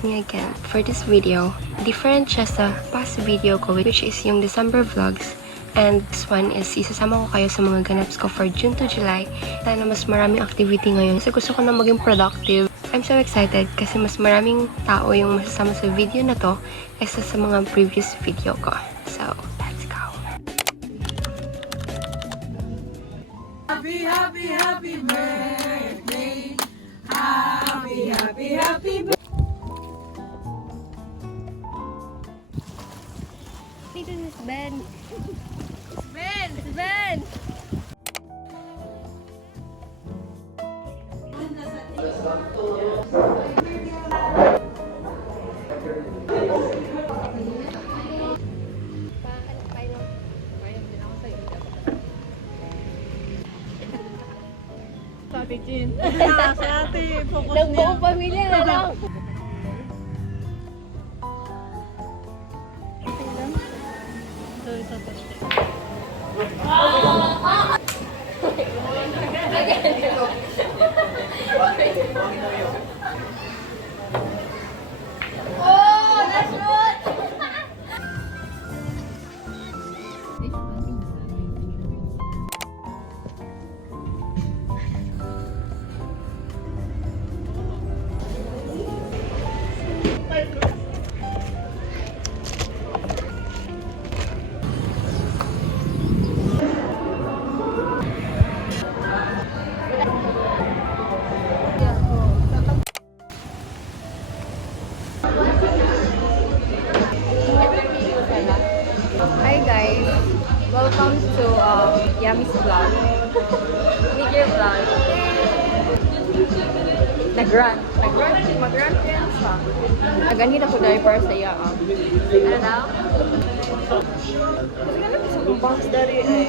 it's me again for this video. Different siya sa past video ko, which is yung December vlogs. And this one is isasama ko kayo sa mga ganaps ko for June to July. Sana mas maraming activity ngayon kasi gusto ko na maging productive. I'm so excited kasi mas maraming tao yung masasama sa video na to kaysa sa mga previous video ko. So, let's go! Happy, happy, happy birthday. Happy, happy, happy birthday. Dito is Ben. Ben! Ben! Sabi Jin. Si ate, focus niya. Nagbuong pamilya na lang. Hi guys! Welcome to Yami's vlog. Meet your vlog. Mag-run yan siya. Naganit ako dahil para sa iya. Ano daw? Kasi ganun sa box dari eh.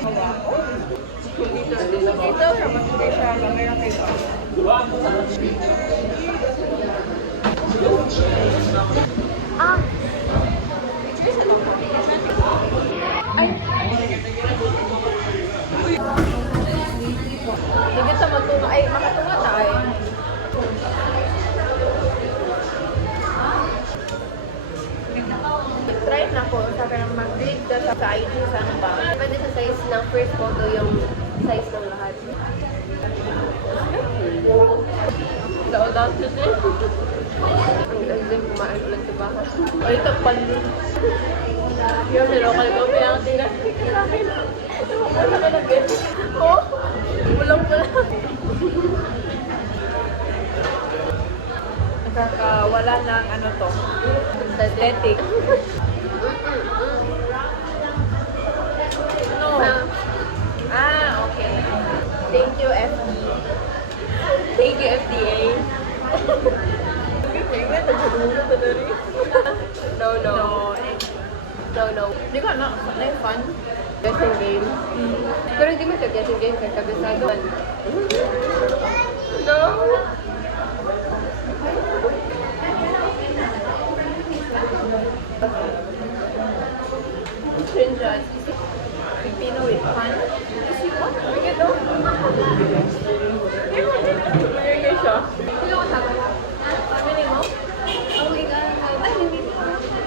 Dito, ramagay siya. Kamera kayo. Ah! Ay! Higit sa matunga. Ay, makatunga tayo. Try na ko sa kanang mag-read ka sa IG sa ano ba? Pwede sa size ng first photo yung size ng lahat. Daw-daw today. Ang gandang kumain ulit sa bahay. Ay, takpan din. Yung meron ka nagawa yung tingnan. Wala ka na get. Oh, ulang pala. Nakakawala ng ano to. Aesthetic. No. Okay. Thank you, FDA. Thank you, FDA. No. Di ka na, fun. Guessing game. Pero hindi mo siya guessing game kasi kabisado. No. Stringent. Filipino with fun. You see what? Bigyan no? Bigyan siya. Sino ko sabi mo? Pamili mo? Oh my God. Ay, hindi ko.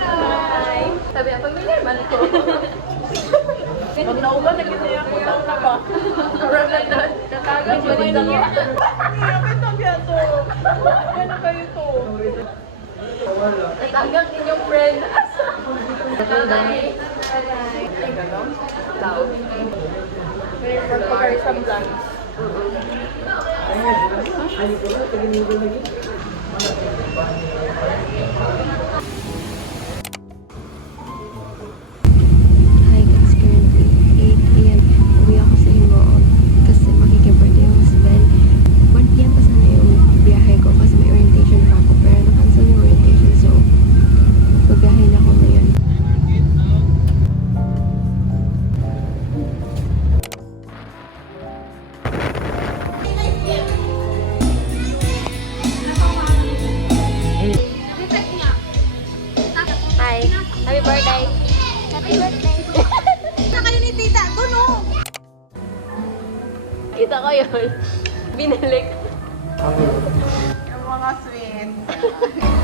Hi. Sabi ako, pamilya man ko. Pag nauban, nag-isaya ako. Tao na ba? Karagay na. Katagan ba niya? Iyakin to kaya to. Yan na kayo to. Natagang inyong friend. Bye. Tao. Pagpapari sa plans. Hi guys, currently 8 AM. Uwi ako sa Hingoon kasi makikipirthday yung husband. 1 PM pa sana yung biyahe ko kasi may orientation pa ako pero na-cancel yung orientation so magbiyahe na ako ngayon. Hi! Happy birthday! Happy birthday! Kita ko yun. Binalik. Yung mga mga sweet.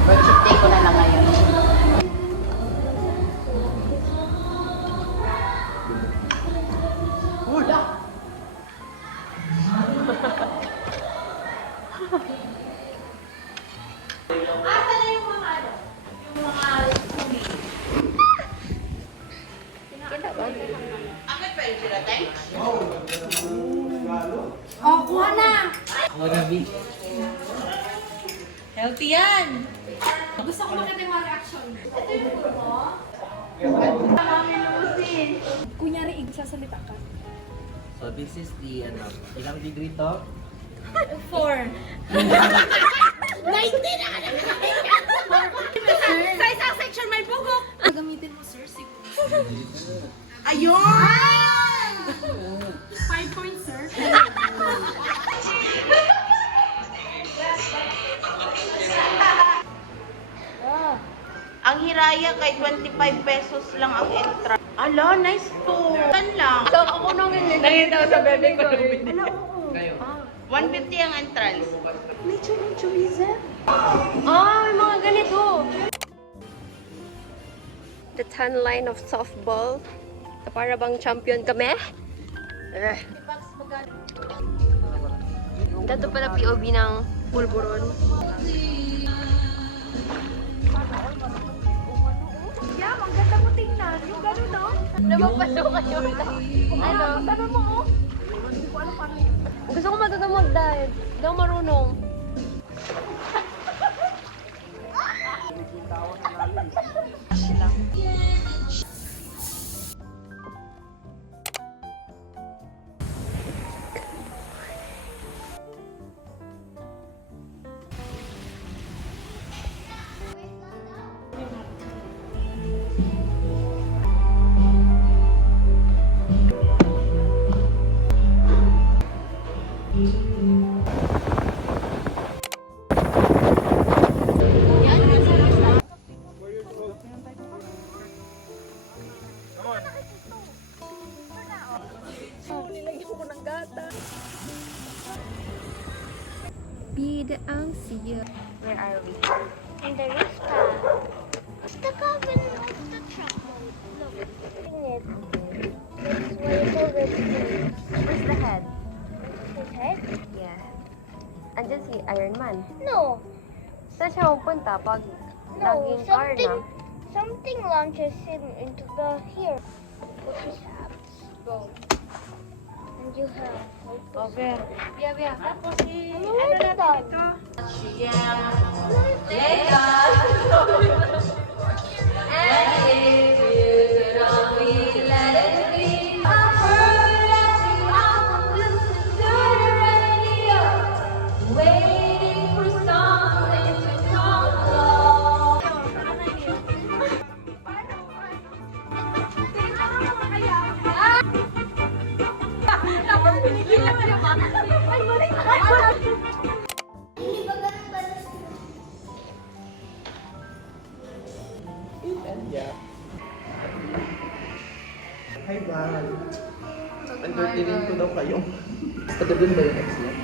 Budget day ko na lang ngayon. Healthy yan! Gusto ko maganda yung mga reaction. Kunyari, igsasalita ka. So this is the ilang degree to? 4. Sa isang section may bugok! Gamitin mo, sir, siguro. Ayun! 5 points, sir. Ang hiraya kay 25 pesos lang ang entrance. Ala, nice to. Kan lang. So, ako nung hindi. Nakita ko sa bebe ko. Ala, oo. Kayo. 150 ang entrance. Nature and tourism. May mga ganito. The tan line of softball. Para bang champion kami? Dato pala POV ng Pulburon. Yeah, ang ganda mo tingnan. Yung gano'n, no? Lumapasok kayo. Ano? Sabi mo, oh. Gusto ko matuto mag-dive. Hindi ako marunong. Bida ang siya. Where are we? In the roof pad. It's the cabin of the truck. Look. It. This one is already clean. Where's the head? His head? Yeah. Andyan si Iron Man. No. Saan siya pupunta pag No. naging car na? Something launches him into the here. Put his abs. Go. And you have. Okay. Biya, biya. Ano na dito? Yeah. Hi, Val. Entertaining ko daw kayo. Taga dun ba yung ex niya?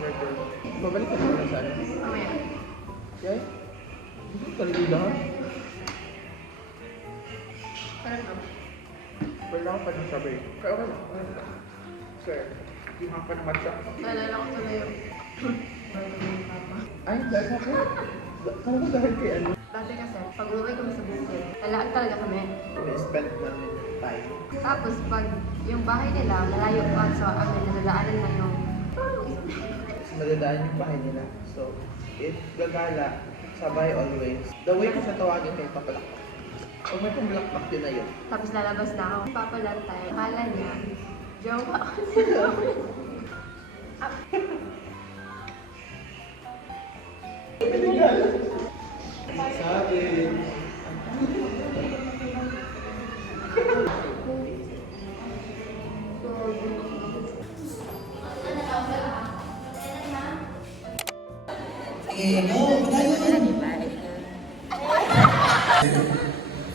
Murder. Babalik ka muna sa ano? Okay? Hindi ka kalida ha? Wala ako pa ng sabi. Kaya okay lang. Sir, hindi nga pa naman siya. Nalala ko tuloy yung Ay, dahil ako. Kala ko dahil kay ano? Dati kasi, pag uwi kami sa bukid, lalaan talaga kami. We-spend namin time. Tapos pag yung bahay nila, malayo pa sa amin, nalalaanan na yung Tapos madadaan yung bahay nila. So, if gagala, sabay always. The way ko siya tawagin kayo papalakpak. Pag may pumulakpak, yun na yun. Tapos lalabas na ako, papalantay. Akala niya, jowa ako. Sabi.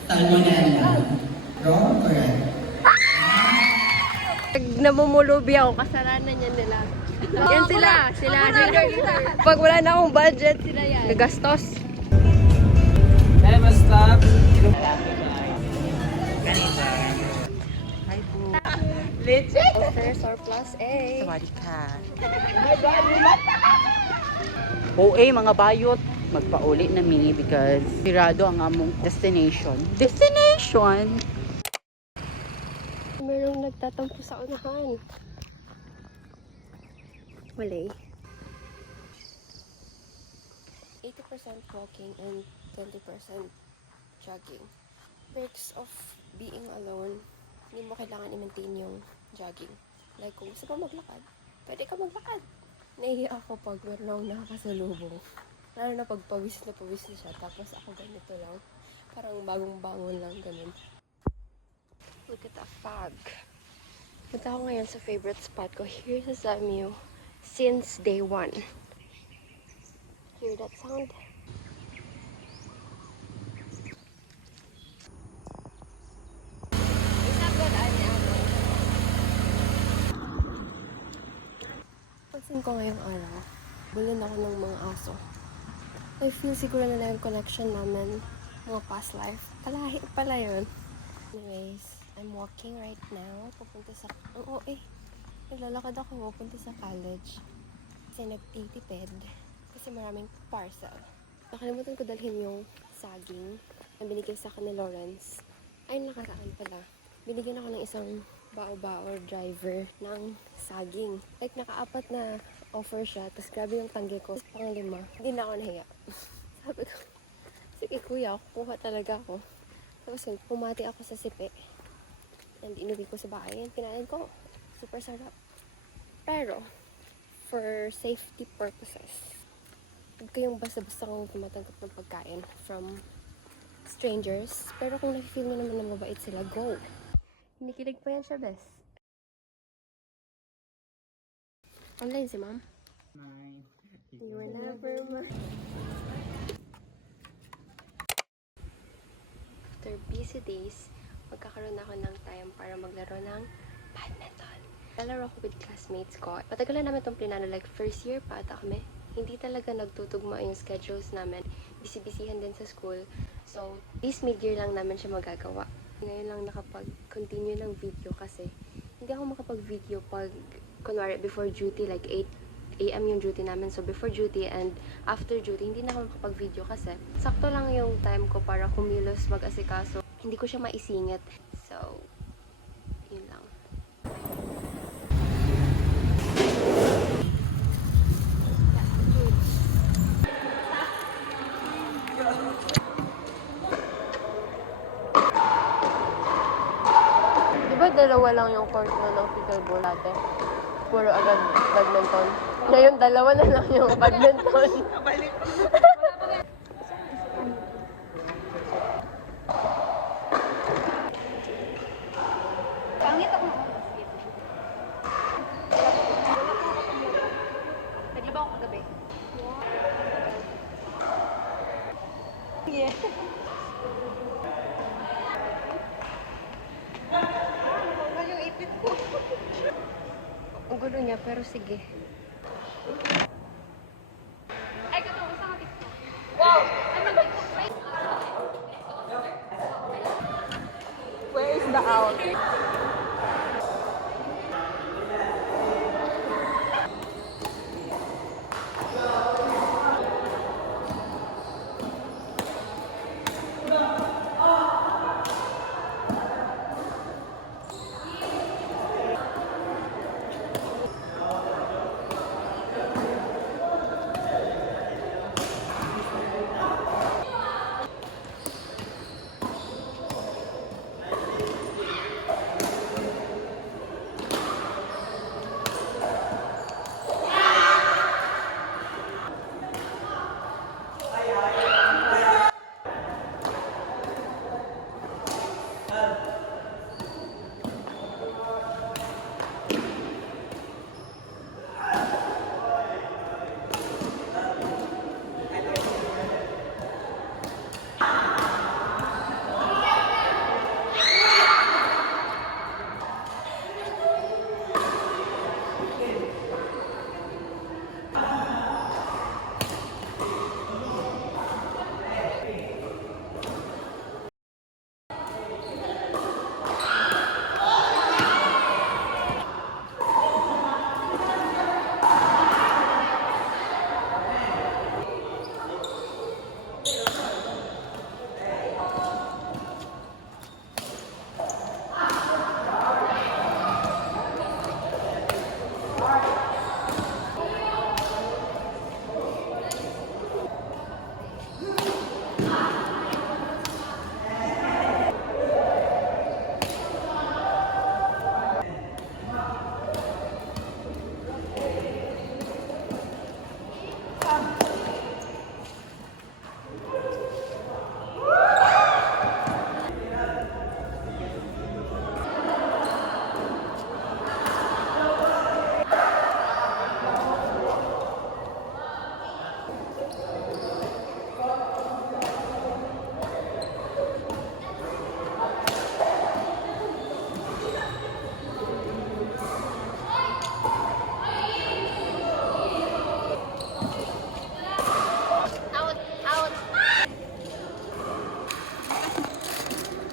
Salmonella. Wrong, correct? Pag namumulubi ako, kasalanan niya nila. Yan sila. Pag wala na akong budget, sila yan. Gagastos. Hey, basta. Offer surplus A. OA mga bayot, magpauli na mi because sirado ang among destination. Merong nagtatampo sa unahan. Wala eh. 80% walking and 20% jogging. Perks of being alone, hindi mo kailangan i-maintain yung jogging. Like kung gusto mo maglakad, pwede ka maglakad. Nahihiya ako pag meron akong nakakasalubong. Lalo na pag pawis na siya, tapos ako ganito lang. Parang bagong bangon lang, ganun. Look at the fog. Punta ako ngayon sa favorite spot ko. Here's sa Samu. Since day 1. Hear that sound? Pansin ko ngayong araw, bulin ako ng mga aso. I feel siguro na yung connection namin, mga past life. Kalahi pala yun. Anyways, I'm walking right now. Papunta sa... Oo naglalakad ako papunta sa college. Kasi nagtitipid. Kasi maraming parcel. Nakalimutan ko dalhin yung saging na binigay sa akin ni Lawrence. Ay, nakaraan pala. Binigyan ako ng isang bao-bao driver ng saging. Like, naka-4 na offer siya. Tapos grabe yung tanggi ko. Tapos pang-5, hindi na ako nahiya. Sabi ko, sige kuya, kukuha talaga ako. Tapos yun, pumati ako sa sipi. And inuwi ko sa bahay. And kinain ko. Super sarap. Pero, for safety purposes, huwag kayong basta-basta kong tumatanggap ng pagkain from strangers. Pero kung nakifeel nyo naman na mabait sila, go! Kinikilig pa yan siya, bes. Online si ma'am. You were never mine. After busy days, magkakaroon ako ng time para maglaro ng badminton. Lalaro ako with classmates ko. Matagal na namin itong plinano, like first year pa ata kami. Hindi talaga nagtutugma yung schedules namin. Busy-busyhan din sa school. So, this mid-year lang namin siya magagawa. Ngayon lang nakapag-continue ng video kasi hindi ako makapag-video pag, kunwari, before duty, like 8 AM yung duty namin. So, before duty and after duty, hindi na ako makapag-video kasi sakto lang yung time ko para kumilos, mag-asikaso. Hindi ko siya maisingit. So, yun lang. Diba dalawa lang yung court na ng pickleball dati? Puro agad badminton. Ngayon, dalawa na lang yung badminton. Pangit ako. Naglaba ako kagabi. Yeah. Yung ipit ko. Ang gulo niya, pero sige. Ay, ito, basta ka TikTok. Wow! Ano TikTok? Where is the out?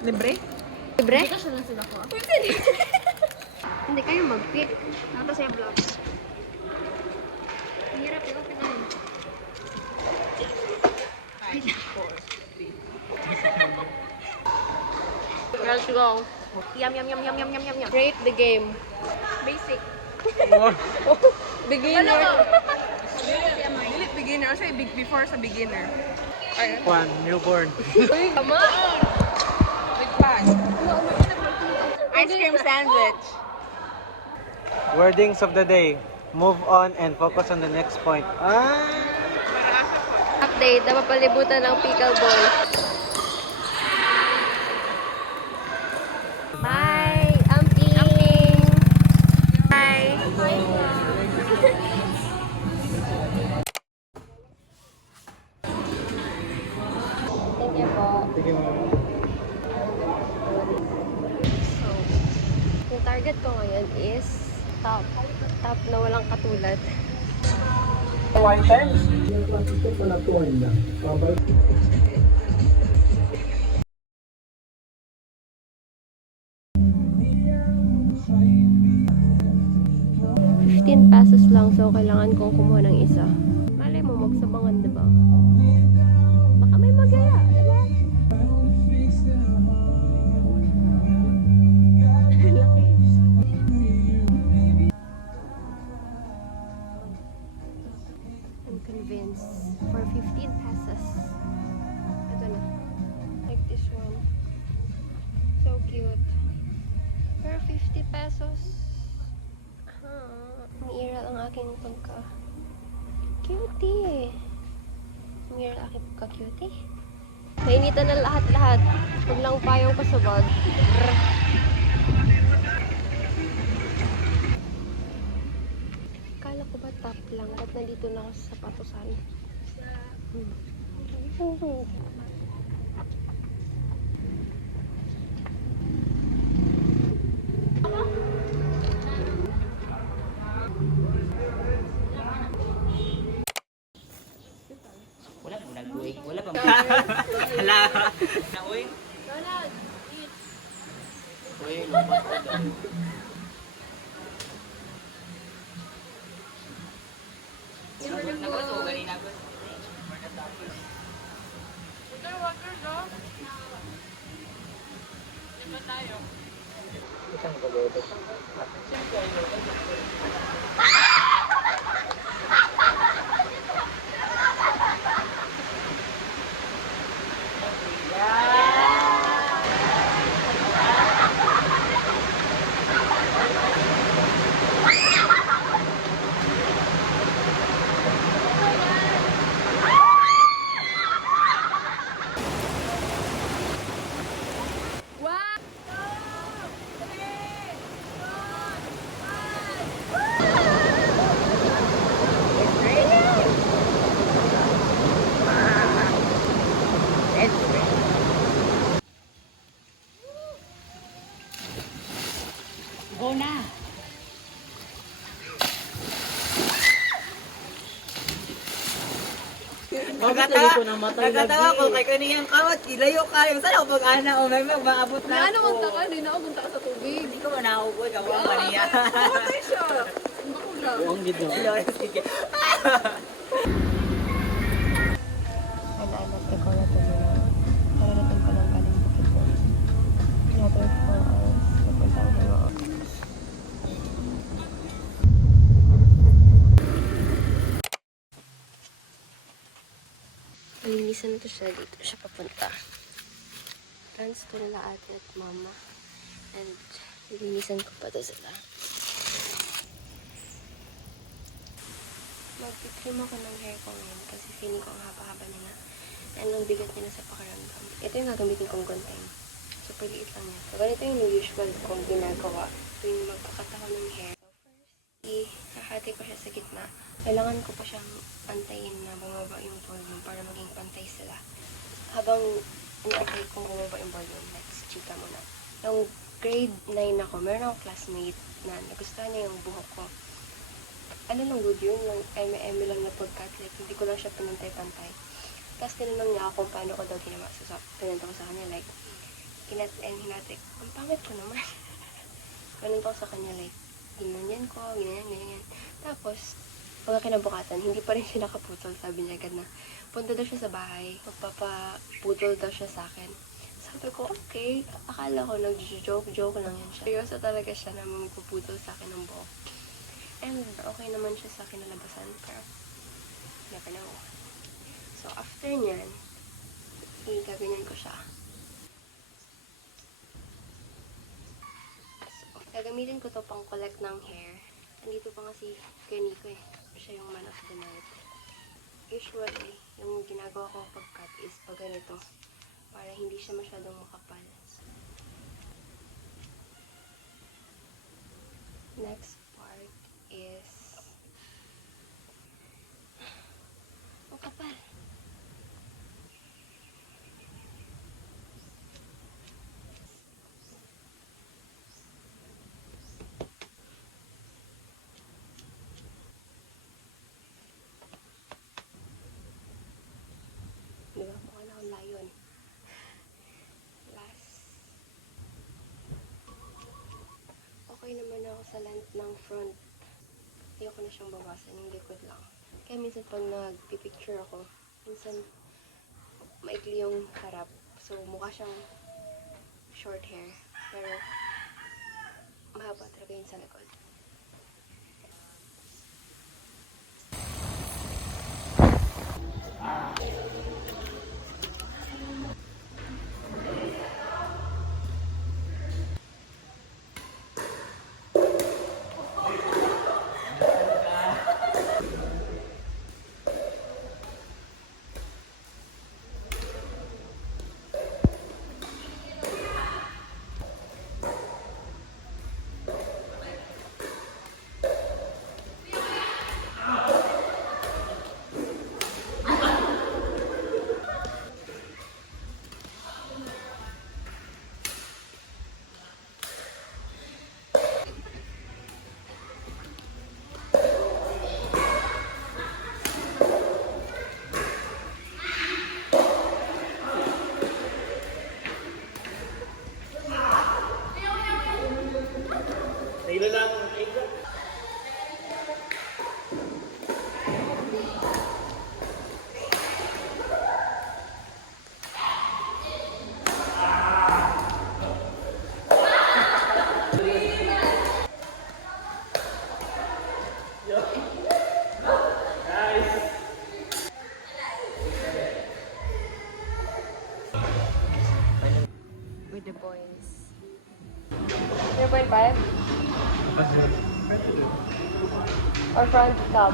Libre? Libre? Hindi kayo mag-pick. Nakita sa'yo vlog. Ang hirap i-open na yun. Let's go. Yum, yum, yum, yum, yum, yum, yum, yum. Rate the game. Basic. Beginner. Dili beginner. Kasi before sa beginner. One, newborn. Uy, tama. With pan. Ice cream sandwich. Wordings of the day. Move on and focus on the next point. Update, napapalibutan ng pickleball. Bye! Amping! Bye! Thank you po. So, yung target ko ngayon is top. Top na walang katulad. One times. 15 pesos lang, so kailangan kong kumuha ng isa. Malay mo, magsabangan, diba? Baka may magaya, diba? Laki. I'm convinced. For 15 pesos. Ito na. Like this one. So cute. For 50 pesos. Ang iral ang aking pagka cutie. Ang iral ang aking pagka cutie. Nainitan na lahat-lahat. Huwag lang payong ko sa bag. Kala ko ba top lang? Ba't nandito na ako sa sapatosan? Wala pa nag-uwi. Wala pa. Hala. Na-uwi? Uy, lupa ko daw. Nagos o ganina ko. Go na. Nagkatawa ko kay kaniyang kawat, ilayo ka. Yung sana ko pag-ana o may maabot na Ano ako. munta ka? Di na ako munta ka sa tubig. Hindi ko manaupoy ka mga kaniya. Patay siya. Bakula. Buong gid no. Sige. Kailangan natin ko na ito na kararating pa lang galing Bukidnon. Another 4 hours. Napunta ang mga Malinisan na to siya. Dito siya papunta. Plans to nila ate at mama. And lilinisan ko pa to sila. Mag-trim ako ng hair ko ngayon kasi feeling ko ang haba-haba nila. And ang bigat nila sa pakiramdam. Ito yung gagamitin kong gunting. Super liit lang yan. So, ganito yung usual kong ginagawa. Tuwing magkakat ako ng hair. So, first, ihahati ko siya sa gitna. Kailangan ko pa siyang pantayin na bumaba yung volume para maging pantay sila. Habang iniantay kong bumaba yung volume, let's chika muna. Yung grade 9 ako, meron akong classmate na nagustuhan niya yung buhok ko. Ano lang good yun, yung eme lang na pagkat, like, hindi ko lang siya pinantay-pantay. Tapos tinanong niya ako kung paano ko daw ginawa. So, pinanta ko sa kanya, like, kinat and hinatik. Ang pangit ko naman. Ganun ko sa kanya, like, ginanyan ko, ganyan. Tapos, pagka kinabukasan, hindi pa rin siya nakaputol. Sabi niya agad na, punta daw siya sa bahay, magpapaputol daw siya sa akin. Sabi ko, okay. Akala ko nag-joke lang yan siya. Seryoso talaga siya na magpuputol sa akin ng buhok. And okay naman siya sa kinalabasan, pero never know. So, after nyan, gaganyan ko siya. So, gagamitin ko to pang collect ng hair. Andito pa nga si Keniko eh. Siya yung man of the night. Usually, yung ginagawa ko pag-cut is pag ganito. Para hindi siya masyadong makapal. Next part is makapal. Diba? Mukha na akong lion. Last. Okay naman ako sa length ng front. Ayoko na siyang bawasan, yung likod lang. Kaya minsan pag nag-picture ako, minsan maikli yung harap. So, mukha siyang short hair. Pero, mahaba talaga yun sa likod. With the boys. 0.5? Or front cab?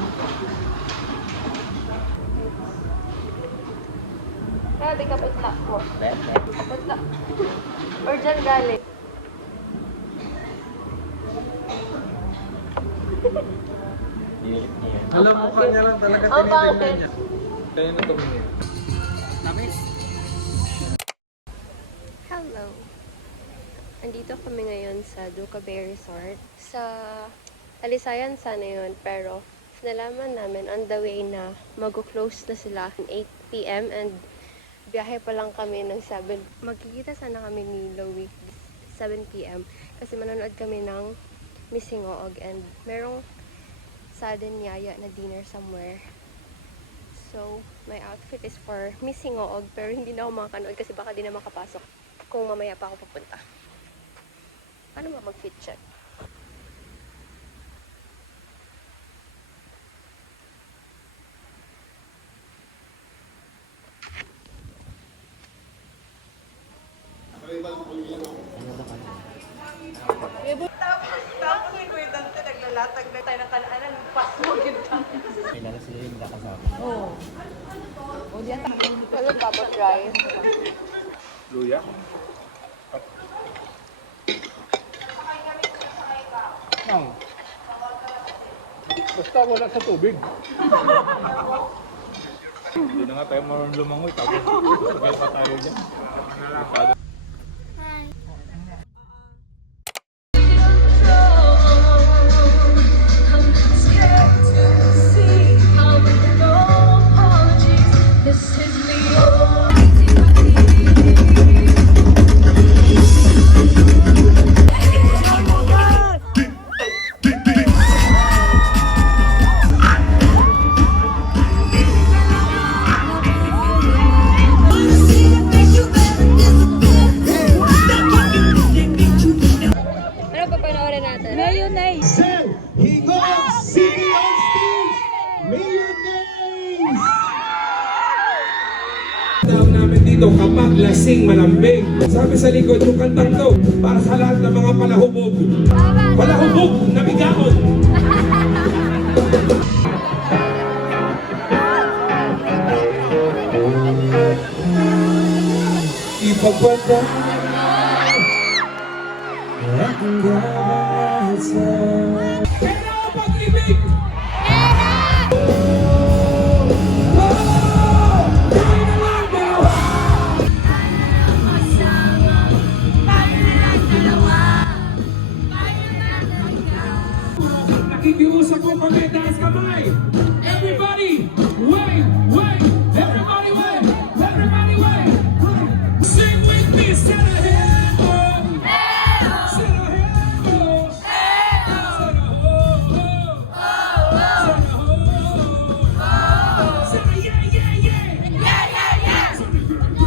Kaya di kaputla ko. Kaputla. Or dyan galing. Alam mo kanya lang talaga Ang pangit. tinitingnan niya. Kaya na tumingin. Hello! Andito kami ngayon sa Duca Bay Resort. Sa Talisayan sana yun, pero nalaman namin on the way na mag-close na sila 8 p.m. and biyahe pa lang kami ng 7. Magkikita sana kami ni Louie 7 p.m. kasi manonood kami ng Missing Oog and merong sudden yaya na dinner somewhere. So, my outfit is for Missing Oog pero hindi na ako makakanood kasi baka di na makapasok kung mamaya pa ako papunta. Paano ba mag-fit check? Tapos may kwentante, naglalatag na tayo ng kanaanan, pas mo kita. Kailangan sila yung nakasama. Oo. O diyan tayo. Walang bubble rice. Luya? Nang. Basta wala sa tubig. Hindi na nga tayo marunong lumangoy. Tapos sabay pa tayo dyan. Hi. This is me. Panoorin natin. Mayonnaise. Sel Hingon City on Stage! Mayonnaise! Tawag namin dito kapag lasing malambing. Sabi sa likod yung kantang to para sa lahat ng mga palahubog. Palahubog na bigaon. Ipagpata aking gasa. Pero ang pag-ibig! Nakikiusap ko kami, taas kamay. Everybody, wave, wave. Everybody wave, everybody wave. Sing with me, set a head, oh. Set a head, oh. Set a ho, ho. Set a ho, ho. Set a yeah, yeah, yeah. Yeah, yeah, yeah. Set a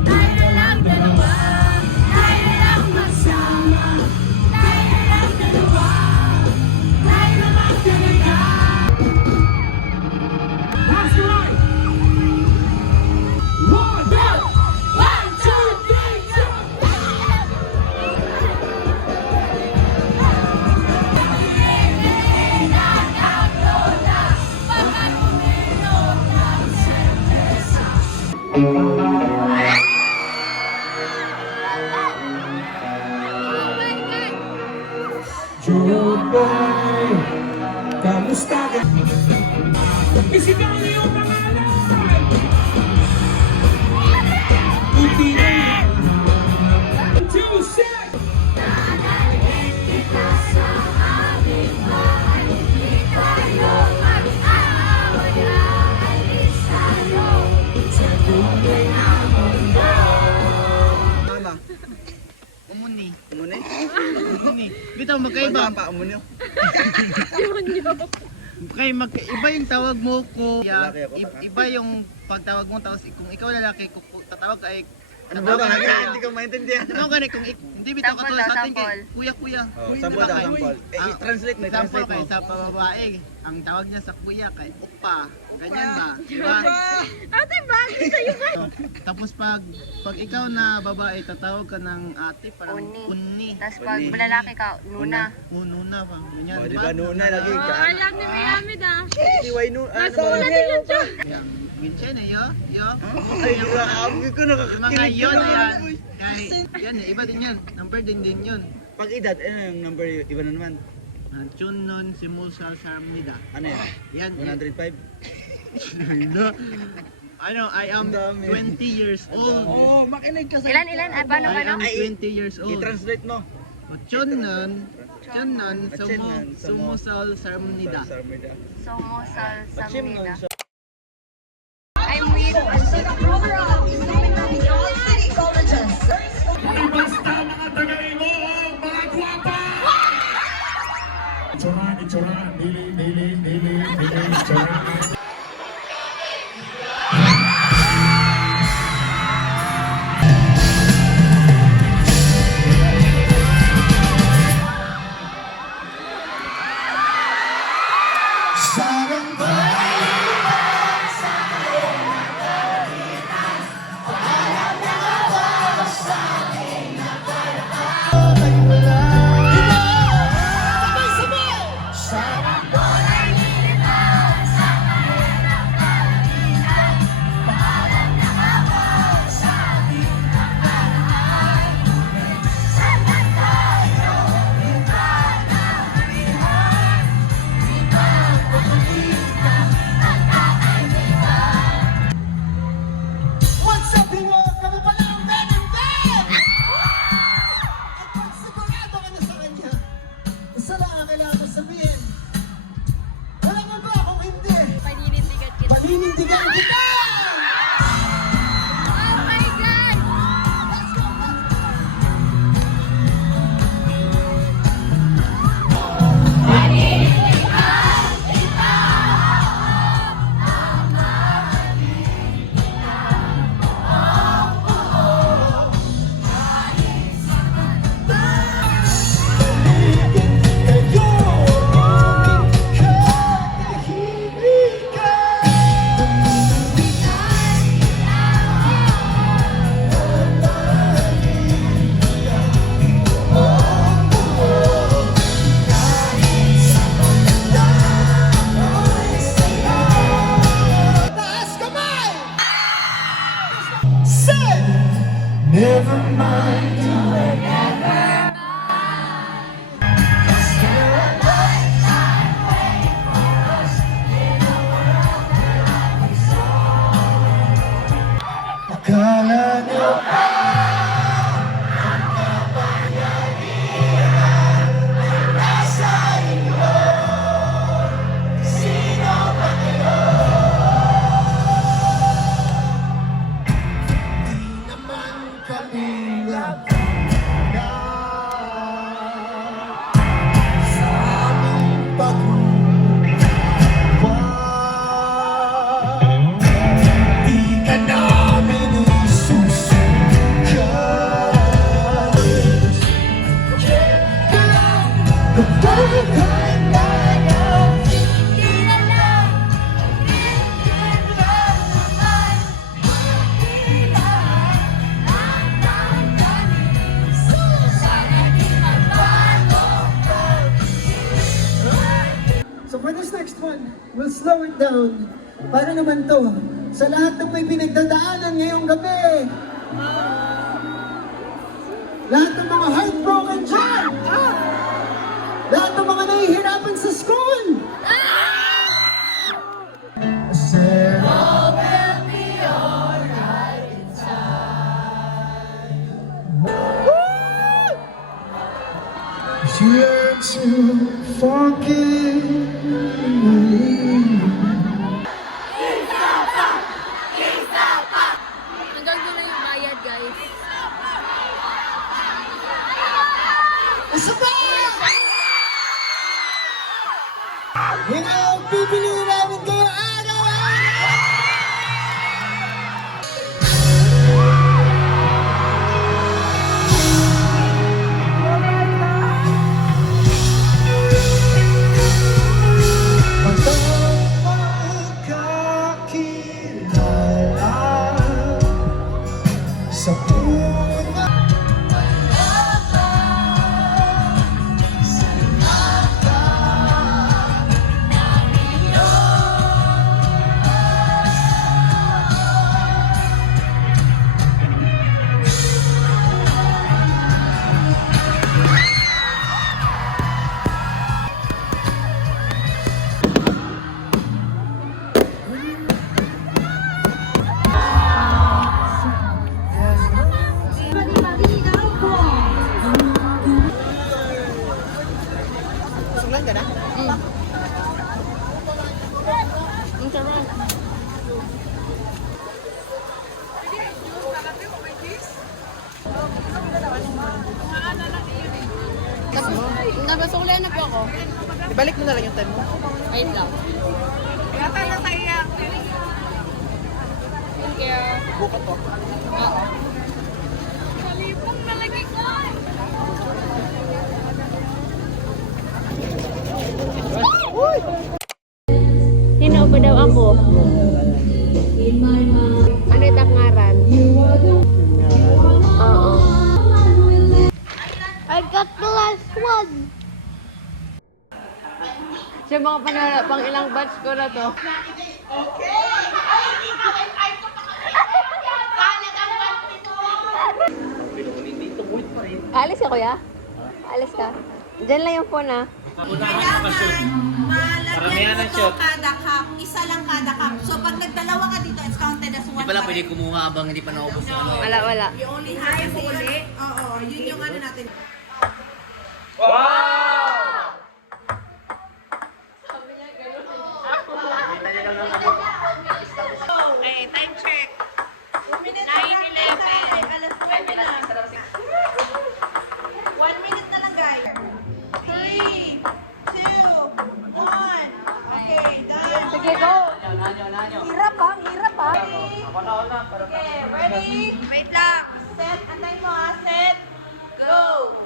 Tayo lang dalawa. Tayo lang masama. Tayo lang dalawa. Tayo lang talaga. That's right. One, two, three, jump. Jubay, kamusta ka? Isigaw niyo yung pangalan! Buti na yun. 1, 2, 6! Kita sa aming bahay. Di tayo mag-away. Aalis tayo sa tunay na mundo. Mama. Umuni. Umuni? Umuni. Bitaw magkaiba. Pa, umuni. Iba yung tawag mo ko. Iba yung pagtawag mo tapos kung ikaw lalaki kung tatawag ka ay ano ba hindi ko maintindihan. Ano gani kung hindi bitaw ka tulad sa atin kay kuya. Sample daw sample. I-translate na sample kay sa babae. Ang tawag niya sa kuya kay oppa. Ganyan ba? Diba? Ate, bagay sa'yo ka. Tapos pag ikaw na babae tatawag ka ng ate parang unni. Tapos pag lalaki ka, nuna. Nuna pa. Ganyan. Oh, di ba nuna lagi ka? Alam ni Miami da. Iway nuna. Nagsulat din yun siya. Yang minsan na yo. Ay, grabe ko Mga nakakinig. yun na yan. Kaya yan iba din yan. Number din yun. Pag edad, ano yung number iba na naman? Chun nun si Musa Sarmida. Ano yan? Yan. 105? Ano, I am 20 years old. Oh, makinig ka sa... Ilan? Paano? I am 20 years old. I-translate mo. Chun nun, sumusal Sarmida. Sumusal sa Achim nun Mida. siya. I'm with Basta mga tagaimo, mga guwapa! Itsura, dili, itsura. Sarang So for this next one, we'll slow it down. Para naman to, sa lahat ng may pinagdadaanan ngayong gabi. Lahat ng mga heartbroken dyan. Lahat ng mga nahihirapan sa school. I said, all will be alright in time. You're too forgive me. Hanggang doon na yung bayad, guys. Isa pa! Pipiliin namin kayo araw-araw! Sa puno Nabasukulan na po ako. Ibalik mo na lang yung time mo. Wait lang. Yata na tayo. Thank you. Bukat po. Oo. Kalipong nalagay ko. Sino ba daw ako? Ano yung tangaran? Oo. I got the last one. Siya mga pang ilang batch ko na to. Alis ka, kuya? Alis ka? Diyan lang yung phone, ah. Malagyan mo to kada cup. Isa lang kada cup. So pag nagdalawa ka dito, it's counted as one. Di pala pwede kumuha habang hindi pa naubos yung ano. Wala, wala. You only have to uli. Oo, yun yung ano natin. Okay, time check. 9:11. Alas 9 na. 1 minute na lang, guys. 3, 2, 1. Okay, done. Sige, go! Hirap ha, hirap ha. Okay, ready? Wait lang. Set, antayin mo ha. Set, go.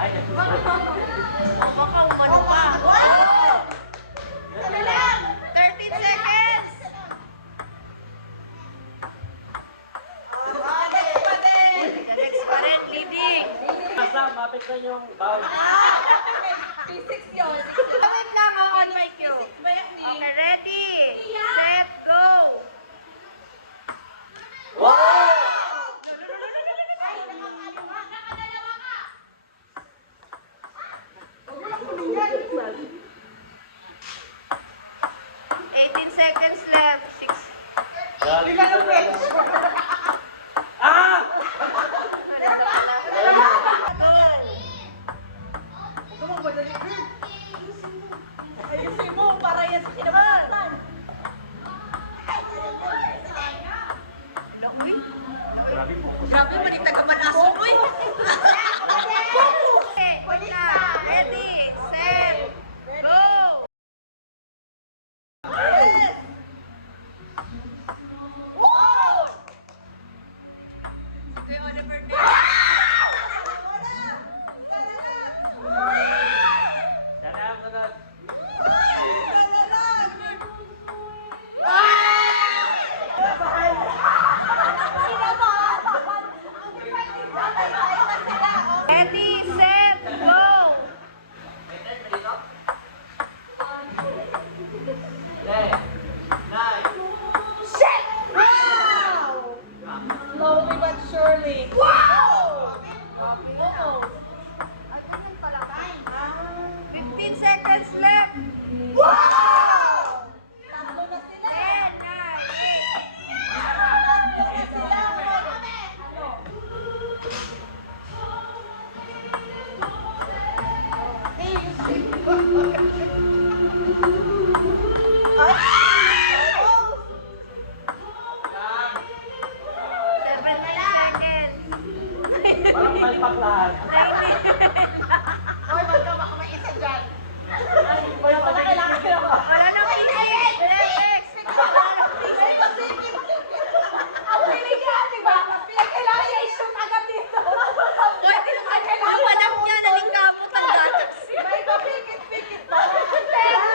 Ano lang? 13 seconds! Next pa rin, leading. Physics yun. Wait lang, on mic yun. Okay, ready, set, go! Eighteen seconds left. 6. Ayusin mo para yan sa kinabukasan. Grabe mo, di taga-malason, uy! Okay, ready, set, go! Kuya Oliver din. Ready, set, go! Shit! Wow! Slowly but surely. Wow! Almost. 15 seconds left. Wow! Tatlo na sila. 10, 9, 8. Parang palpak lahat. Hoy, wag ka baka may isa dyan. Wala kailangan ka na ba? Wala nang isip. Next. Ang piling yan, di ba? Kailangan niya i-shoot agad dito. Hoy, kailangan pa lang niya. Nalingkamot ang gatas. May papikit-pikit pa. Pero,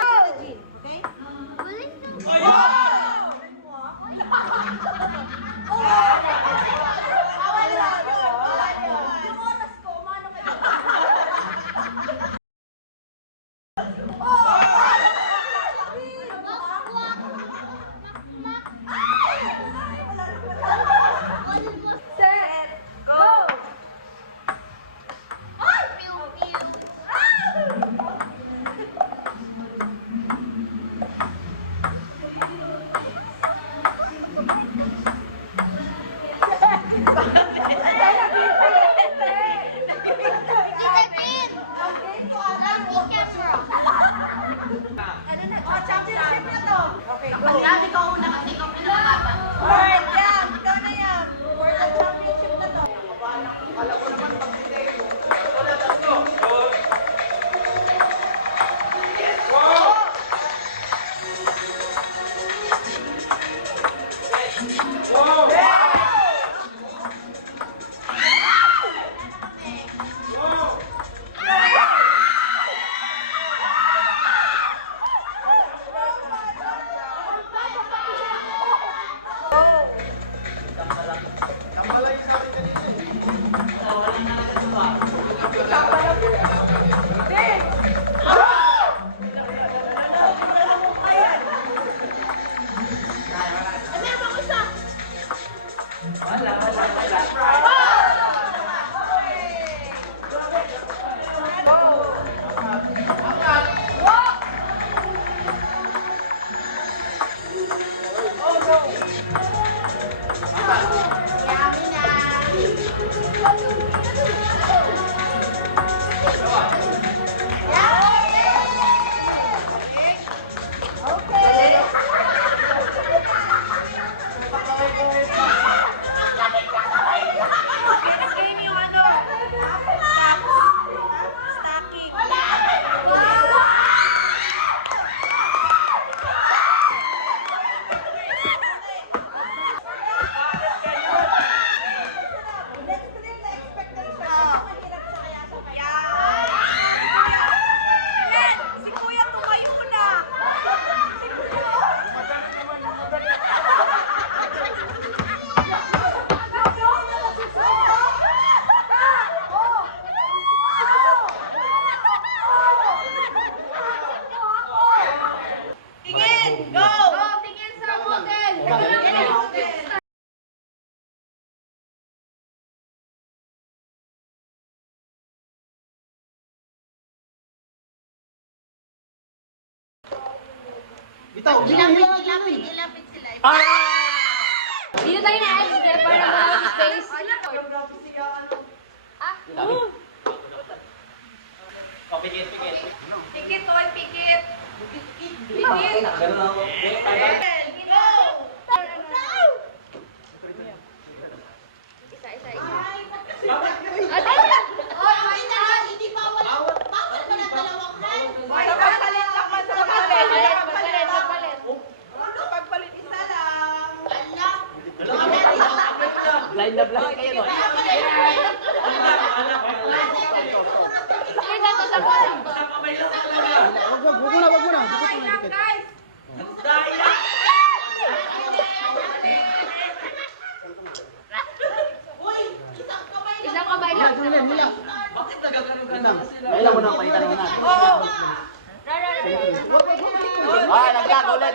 Bitaw. Ilapit sila. Dito tayo na exit para marami space. Pikit, oy, pikit. Pikit. Pagpalit lang man sa pagpalit. Pagpalit isa lang. Blind na blind kayo. Wag muna. Bukod mo na dikit. Guys. Isang kamay lang. Kailan mo nang palitan mo na. Nagkak, ulit.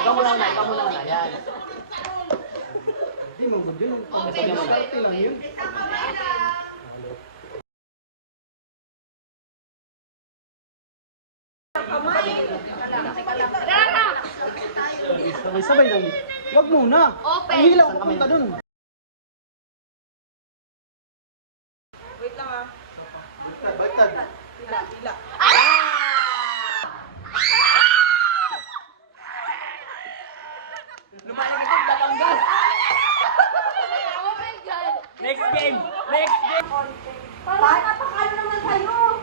Ikaw muna. Yan. Hindi mo gud yun. Sabi mo lang yun. Sabay lang. Wag muna. Open. Ang hilaw pupunta dun. Wait lang ah. Baliktad. Pila. Oh my God! Next game. Parang napakano naman kayo.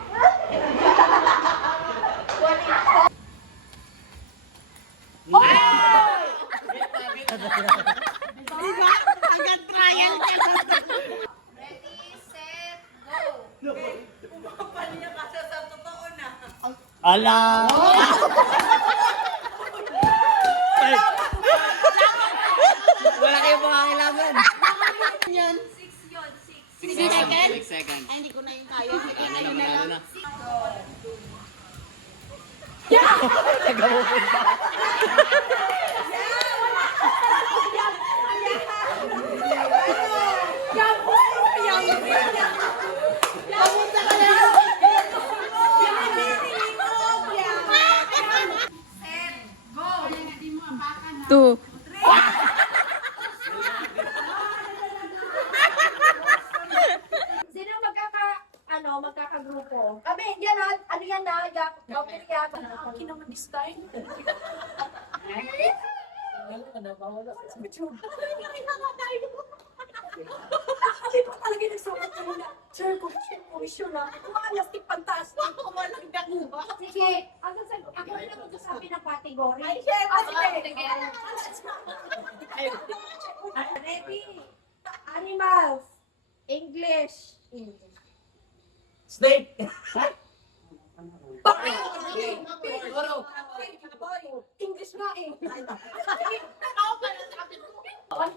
Ala! Wala kayong pangangailangan. 6 seconds. Ay, hindi ko na yung kaya. Manalo na. Two. Sino magkakagrupo? Kami, yan ah. Ano yan na? Gawin yan. Ang kinamag-style. Hindi pa talaga nagsulat ko na. Sir, komisyon na. Mga lastik fantastic. Kumalagdag mo ba? Sige. Ako na lang magsasabi ng category. Ay, sige. Ready? Animals. English. Snake! English nga eh. 1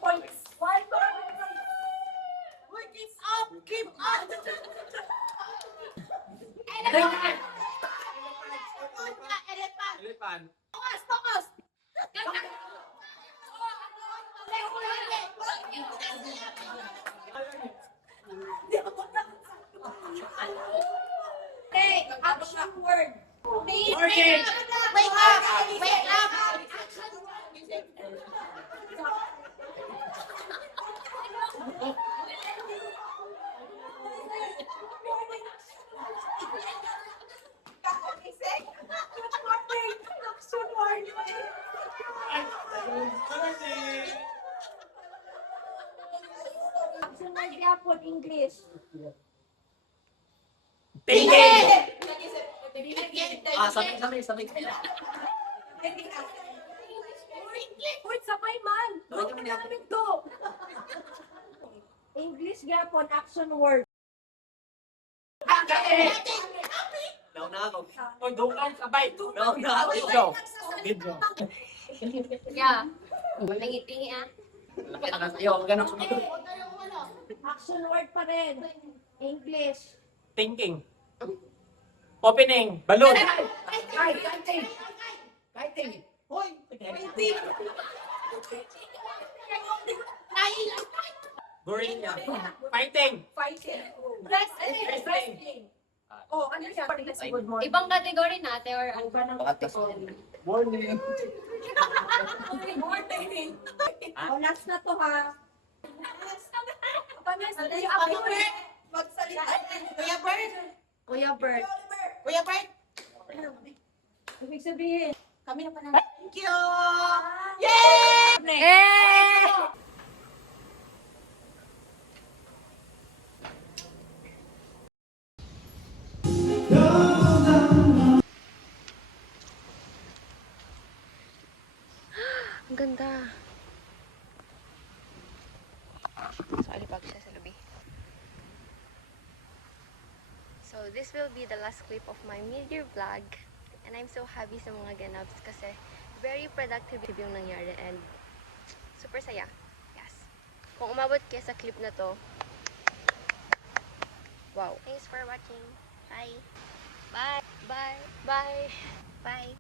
point. 1 point. Keep up! Keep up! Elephant. Focus! Focus! Hey, action word. Wake up! Wake up! Action word yapon English. Tingin! Sabay. Uy, sabay man. Huwag ka namin to. English yapon action word. Yeah. Tingi-tingi ah. Action word pa rin. English. Thinking. Opening. Balloon. Kiting. Hoy! Gorilla. Fighting. Fighting. Wrestling. Oh, ano siya? Good morning. Ibang category natin or ano? Iba ng category. Morning. Good morning. Oh, last na to ha. Magsalita. Kuya Bert. Kuya Bert. Kuya Bert. Ibig sabihin, kami na pa naman. Thank you! Yay! Ang ganda. So, alipag siya sa lubi. So, this will be the last clip of my mid-year vlog. And I'm so happy sa mga ganaps kasi very productive yung nangyari and super saya. Yes. Kung umabot kayo sa clip na to, wow. Thanks for watching. Bye. Bye. Bye. Bye. Bye.